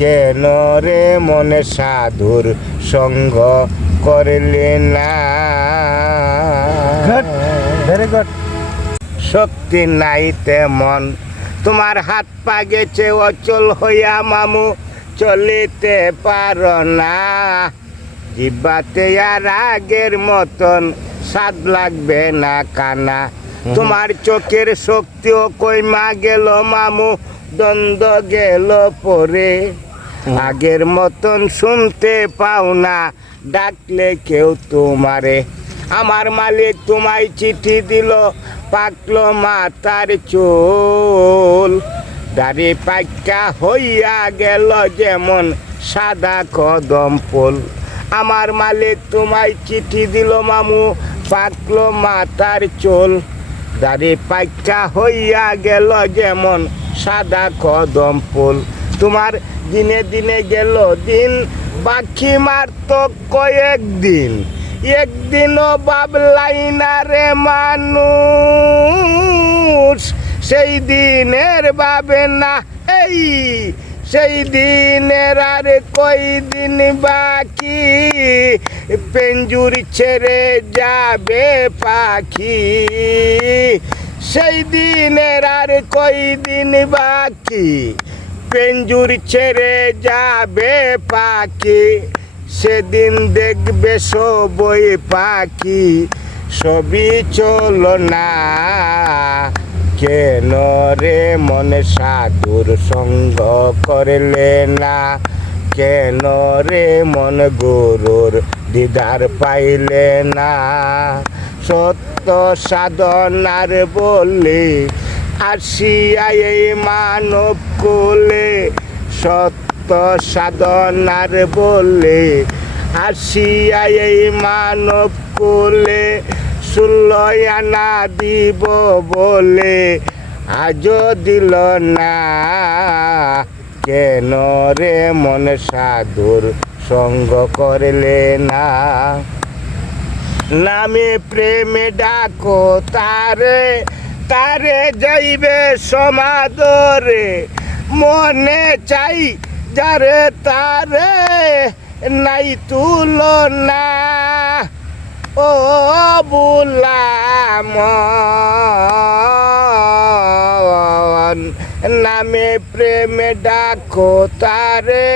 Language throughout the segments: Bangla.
কেন রে মনে সাধুর সঙ্গ করলে না? Very good. শক্তি নাই তেমন, তোমার হাত পা গেছে অচল হইয়া মামু, চলিতে পারো না। জিব্বাতে আর আগের মতন স্বাদ লাগবে না কানা। তোমার চোখের শক্তিও কইমা গেল মামু, দ্বন্দ্ব গেল পরে। আগের মতন শুনতে পাও না, ডাকলে কেউ তোমারে। আমার মালিক তোমায় চিঠি দিল, পাকলো মাথার চুল। দাড়ি পাক্কা হইয়া গেল যেমন সাদা কদম ফুল। আমার মালিক তোমায় চিঠি দিল মামু, পাকলো মাথার চুল। দাড়ি পাক্কা হইয়া গেল যেমন সাদা কদম ফুল। তোমার দিনে দিনে গেল দিন, বাকি মারত কয়েকদিন। একদিনও বাবলাই না রে মানুষ, সেই দিনের বাবে না। এই সেই দিনের আর কয়দিন বাকি, পেঞ্জুর ছেড়ে যাবে পাখি। সেই দিনের আর কয়দিন বাকি, পেঞ্জুর ছেড়ে যাবে পাখি। সেদিন দেখবে সবই পাখি, সবই চলো না। কেন রে মনে সাধুর সঙ্গ করলে না? কেন রে মন গুরুর দিদার পাইলে না? সত্য সাধনার বলে আসিয়া এই মানব কোলে। সত্য সাধনার বলে আসিয়া এই মানব কোলে। 16 আনা দিব বলে আজও দিল না। কেন রে মন সাধুর সঙ্গ করলে না? নামে প্রেমে ডাকো তারে, তারে যাইবে সমাদরে। মনে চাই যারে তারে, নাই তুলনা। ও বুলাম নামে প্রেমে ডাকো তারে,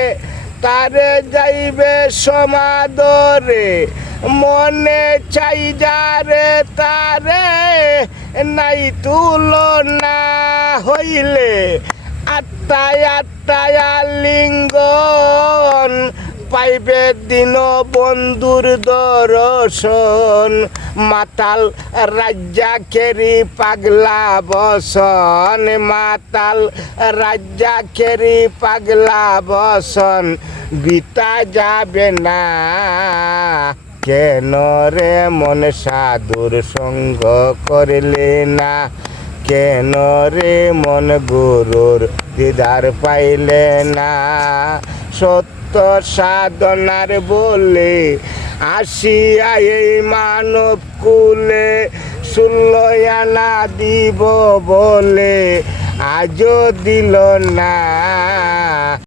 তারে যাইবে সমাদরে। মনে চাই যারে তারে, নাই তুলনা। হইলে আত্মায় আত্মায় লিঙ্গন, পাইবে দিন বন্ধুর দর্শন। মাতাল রাজ্জাকেরি পাগলা বসন, মাতাল রাজ্জাকেরি পাগলা বসন। বিতা যাবে না। কেন রে মন সাধুর সঙ্গ করলে না? কেন রে মন গুরুর দিদার পাইলে না? সত্য সাধনার বলে আসিয়া এই মানব কুলে। 16 আনা দিব বলে আজও দিল না।